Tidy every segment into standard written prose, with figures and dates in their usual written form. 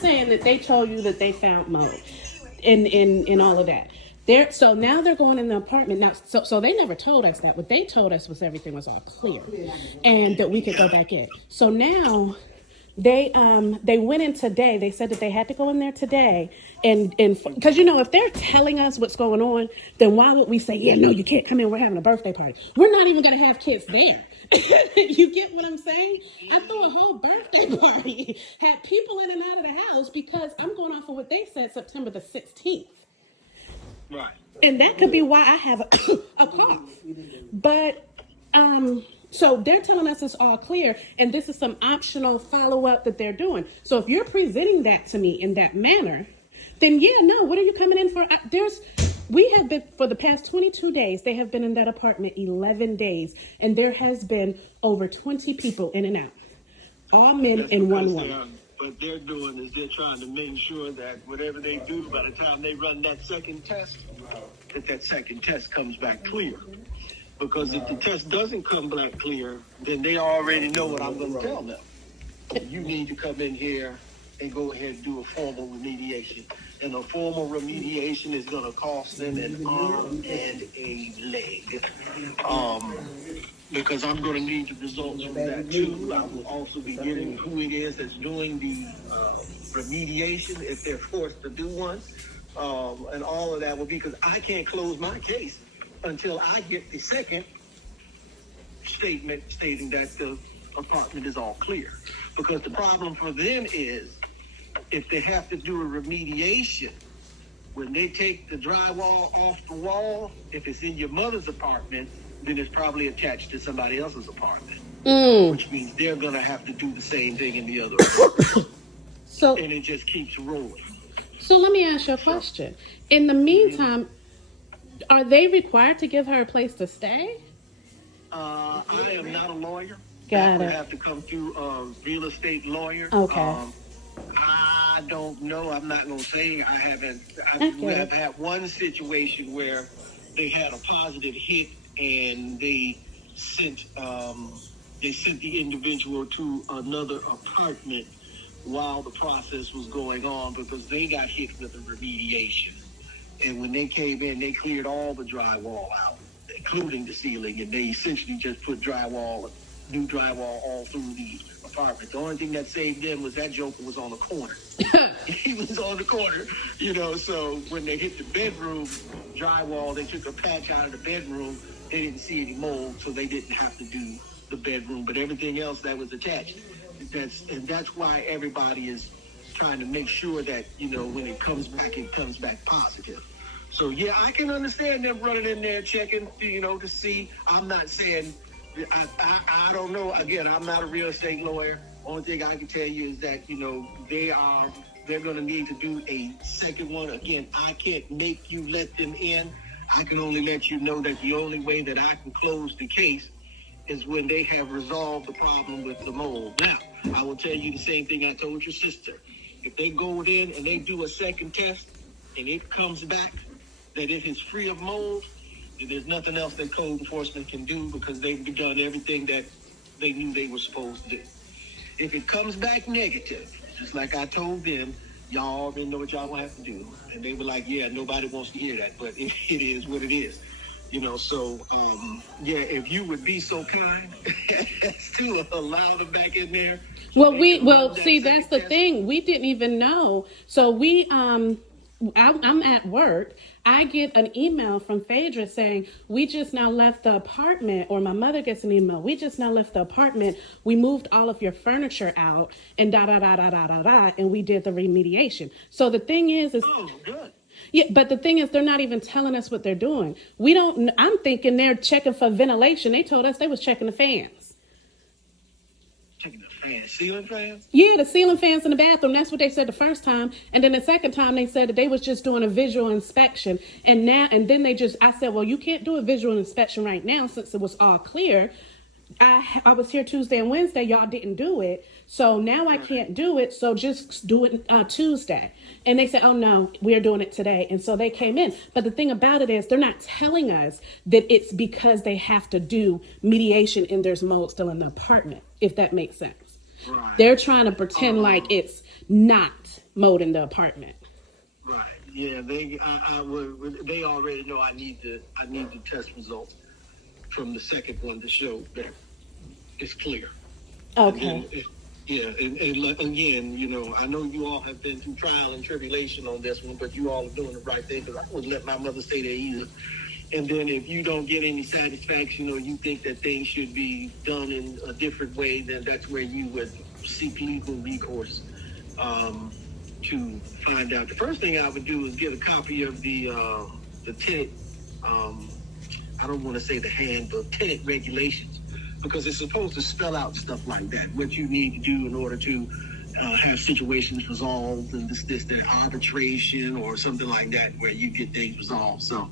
saying that they told you that they found mold in all of that. So now they're going in the apartment now. So they never told us that. What they told us was everything was all clear, and that we could go back in. So now they went in today. They said that they had to go in there today, and because if they're telling us what's going on, then why would we say, yeah, no, you can't come in, we're having a birthday party? We're not even going to have kids there. You get what I'm saying? I threw a whole birthday party, had people in and out of the house, because I'm going off of what they said, September the 16th. Right. And that could be why I have a cough. But so they're telling us it's all clear, and this is some optional follow-up that they're doing. So if you're presenting that to me in that manner, then yeah, no, what are you coming in for? We have been, for the past 22 days, they have been in that apartment 11 days, and there has been over 20 people in and out. All men and one woman. What they're doing is they're trying to make sure that whatever they do, by the time they run that second test, that second test comes back clear. Because if the test doesn't come back clear, then they already know what I'm going to tell them. You need to come in here and go ahead and do a formal remediation. And a formal remediation is going to cost them an arm and a leg. Because I'm going to need the results from that too. I will also be getting who it is that's doing the remediation if they're forced to do one. And all of that will be, because I can't close my case until I get the second statement stating that the apartment is all clear. Because the problem for them is, if they have to do a remediation, when they take the drywall off the wall, if it's in your mother's apartment, then it's probably attached to somebody else's apartment. Which means they're going to have to do the same thing in the other apartment. And it just keeps rolling. So let me ask you a question. In the meantime, are they required to give her a place to stay? I am not a lawyer. Got it. I have to come through a real estate lawyer. Okay. I don't know. I'm not going to say I haven't. We have had one situation where they had a positive hit, and they sent the individual to another apartment while the process was going on, because they got hit with a remediation. And when they came in, they cleared all the drywall out, including the ceiling, and they essentially just put new drywall all through the apartment. The only thing that saved them was that joker was on the corner. He was on the corner, so when they hit the bedroom drywall, they took a patch out of the bedroom. They didn't see any mold, so they didn't have to do the bedroom, but everything else that was attached. That's why everybody is trying to make sure that, when it comes back positive. So, yeah, I can understand them running in there checking, to see. I'm not saying, I don't know. Again, I'm not a real estate lawyer. Only thing I can tell you is that, they're going to need to do a second one. Again, I can't make you let them in. I can only let you know that the only way that I can close the case is when they have resolved the problem with the mold. Now, I will tell you the same thing I told your sister. If they go in and they do a second test and it comes back that it is free of mold, then there's nothing else that code enforcement can do, because they've done everything that they knew they were supposed to do. If it comes back negative, just like I told them, y'all already know what y'all gonna have to do. And they were like, yeah, nobody wants to hear that, but it is what it is. If you would be so kind as to allow them back in there. That's the thing. We didn't even know. So I'm at work. I get an email from Phaedra saying, we just now left the apartment, or my mother gets an email, we just now left the apartment. We moved all of your furniture out and and we did the remediation. So the thing is oh, good. Yeah, but the thing is, they're not even telling us what they're doing. I'm thinking they're checking for ventilation. They told us they was checking the fans. Checking the fans? Ceiling fans? Yeah, the ceiling fans in the bathroom. That's what they said the first time. And then the second time they said that they was just doing a visual inspection. And then I said, well, you can't do a visual inspection right now since it was all clear. I was here Tuesday and Wednesday. Y'all didn't do it. So now I can't do it. So just do it Tuesday. And they said, oh, no, we're doing it today. And so they came in. But the thing about it is they're not telling us that it's because they have to do mediation and there's mold still in the apartment, if that makes sense. Right. They're trying to pretend like it's not mold in the apartment. Right. Yeah. They already know I need the test results from the second one to show that it's clear. Okay. And then, yeah, again, I know you all have been through trial and tribulation on this one, but you all are doing the right thing because I wouldn't let my mother stay there either. And then if you don't get any satisfaction or you think that things should be done in a different way, then that's where you would seek legal recourse to find out. The first thing I would do is get a copy of the tenant. I don't want to say the handbook, tenant regulations, because it's supposed to spell out stuff like that, what you need to do in order to have situations resolved and that arbitration or something like that where you get things resolved. So,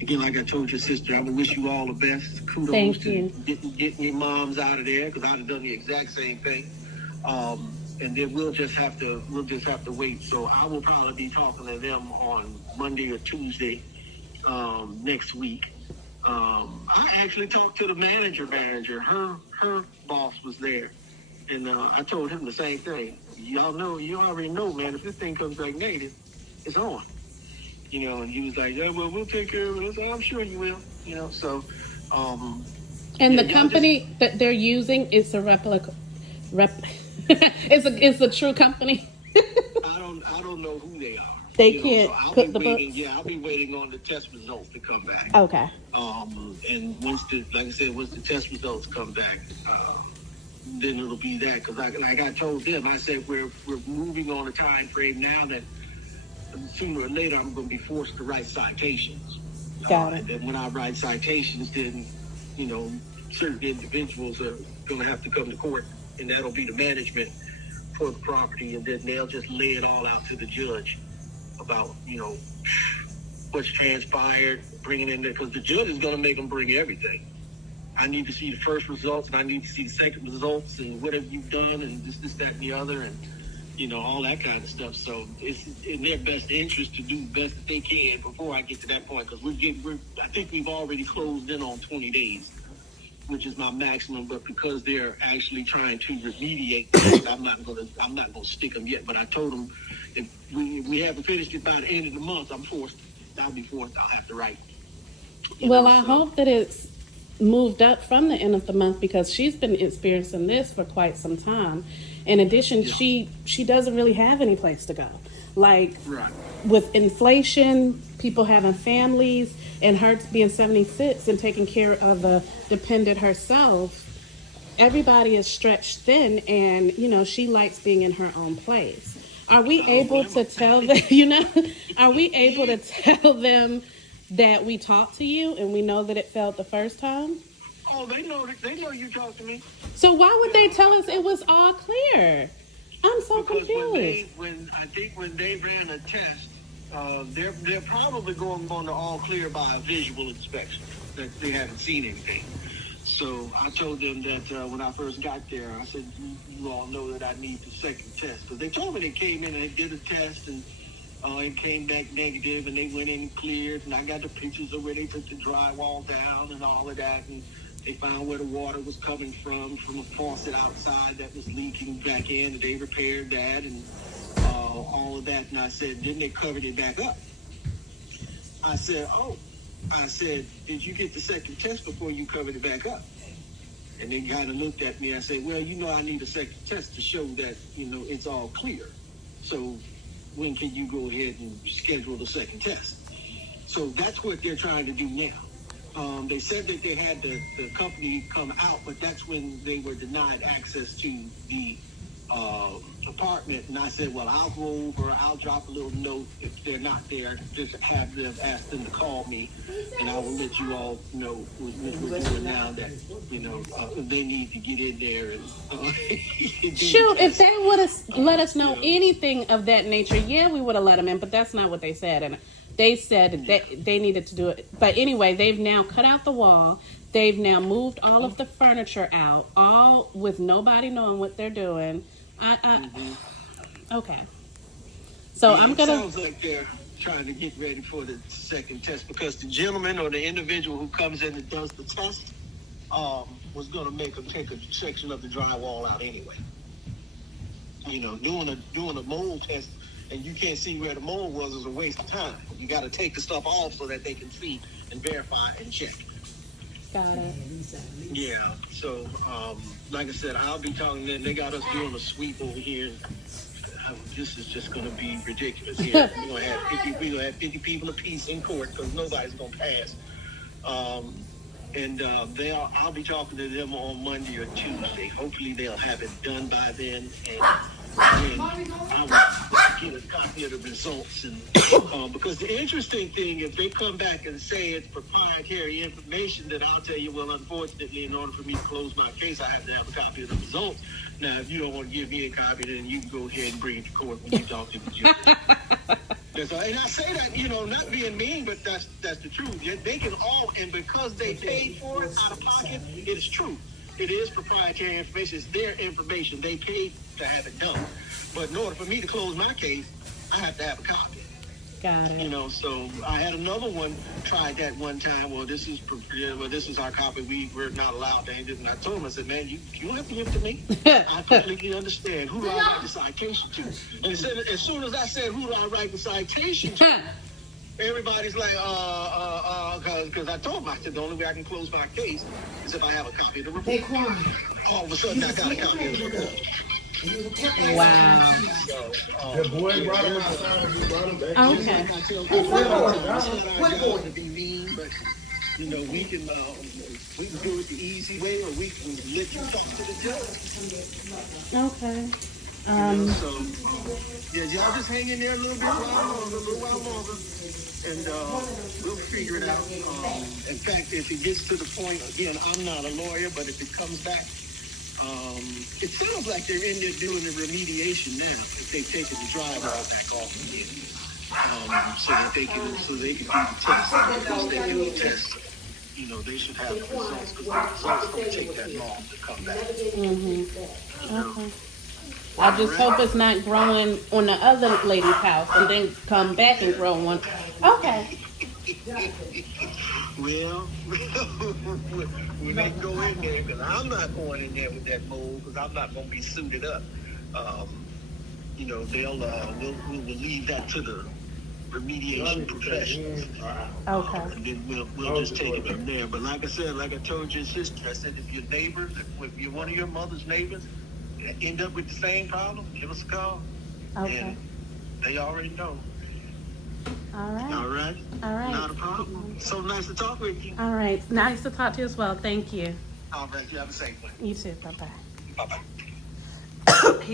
again, like I told your sister, I would wish you all the best. Kudos Thank to you. getting your moms out of there because I'd have done the exact same thing. And then we'll just have to wait. So I will probably be talking to them on Monday or Tuesday next week. I actually talked to the manager. Her boss was there, and I told him the same thing. You already know, man. If this thing comes back negative, it's on. And he was like, "Yeah, well, we'll take care of it." I said, "I'm sure you will." So. And the company that they're using is a replica. It's a true company. I don't know who they are. They can't so put the books. Yeah, I'll be waiting on the test results to come back. Okay. And once the test results come back, then it'll be that. Because like I told them, I said we're moving on a time frame now that sooner or later I'm going to be forced to write citations. Got it. And then when I write citations, then certain individuals are going to have to come to court, and that'll be the management for the property, and then they'll just lay it all out to the judge about what's transpired, bringing in there, because the judge is going to make them bring everything. I need to see the first results, and I need to see the second results, and what have you done, and this, that, and the other, and all that kind of stuff. So it's in their best interest to do the best that they can before I get to that point, because I think we've already closed in on 20 days, which is my maximum. But because they're actually trying to remediate things, I'm not gonna stick them yet. But I told them if we haven't finished it by the end of the month, I'll have to write. I hope that it's moved up from the end of the month because she's been experiencing this for quite some time. In addition, she doesn't really have any place to go. Like with inflation, people having families, and her being 76 and taking care of a dependent herself, everybody is stretched thin, and she likes being in her own place. Are we able to tell them, are we able to tell them that we talked to you and we know that it failed the first time? Oh, they know you talked to me. So why would they tell us it was all clear? I'm so confused. When they ran a test, they're probably going to all clear by a visual inspection, that they haven't seen anything. So I told them that when I first got there, I said, you all know that I need the second test. Because they told me they came in and they did a test, and it came back negative, and they went in and cleared, and I got the pictures of where they took the drywall down and all of that, and they found where the water was coming from a faucet outside that was leaking back in, and they repaired that, and all of that. And I said, then they covered it back up. I said, did you get the second test before you covered it back up? And they kind of looked at me. I said, well, I need a second test to show that, it's all clear. So when can you go ahead and schedule the second test? So that's what they're trying to do now. They said that they had the company come out, but that's when they were denied access to the apartment. And I said, well, I'll go over, I'll drop a little note if they're not there, just ask them to call me, and I will let you all know what we're doing now, that, they need to get in there and shoot, if they would have let us know anything of that nature, we would have let them in, but that's not what they said. And they said that they needed to do it. But anyway, they've now cut out the wall. They've now moved all of the furniture out, all with nobody knowing what they're doing. Okay. So I'm gonna. Sounds like they're trying to get ready for the second test, because the gentleman or the individual who comes in and does the test was going to make them take a section of the drywall out anyway. doing a mold test and you can't see where the mold was is a waste of time. You got to take the stuff off so that they can see and verify and check. Got it. Yeah. So, like I said, I'll be talking to them. They got us doing a sweep over here. This is just going to be ridiculous here. We're going to have 50 people apiece in court because nobody's going to pass. I'll be talking to them on Monday or Tuesday. Hopefully they'll have it done by then, and then I will get a copy of the results. And because the interesting thing, if they come back and say it's proprietary information, then I'll tell you, well, unfortunately, in order for me to close my case, I have to have a copy of the results. Now, if you don't want to give me a copy, then you can go ahead and bring it to court when you talk to the judge. And I say that, not being mean, but that's the truth. They can all, and because they paid for it out of pocket, it is true. It is proprietary information. It's their information. They paid to have it done. But in order for me to close my case, I have to have a copy. Got it. So I had another one tried that one time. Well, this is our copy. We're not allowed to end it. And I told him, I said, man, you don't have to give it to me. I completely understand. Who do I write the citation to? And he said, as soon as I said, who do I write the citation to? Everybody's like, because I told him, I said, the only way I can close my case is if I have a copy of the report. All of a sudden, I got a copy of the report. Wow. The boy brought him outside and he brought him back. Okay. It's not our job to be mean, but we can do it the easy way, or we can let you talk to the judge. Okay. Y'all just hang in there a little while longer, and we'll figure it out. In fact, if it gets to the point, again, I'm not a lawyer, but if it comes back, it sounds like they're in there doing the remediation now. If they've taken the drywall back off again, so they can do the test. Once they do the test, they should have the results, because the results don't take that long to come back. Okay. I just hope it's not growing on the other lady's house and then come back and grow one. Okay. Well, when they go in there, because I'm not going in there with that mold, because I'm not going to be suited up. We'll leave that to the remediation professionals. Okay. And then we'll just take it from there. But like I said, like I told your sister, I said, if your neighbor, if you're one of your mother's neighbors, end up with the same problem, give us a call. Okay. And they already know. All right. All right? All right. Not a problem. So nice to talk with you. All right. Nice to talk to you as well. Thank you. All right. You have a safe one. You too. Bye-bye. Bye-bye. He's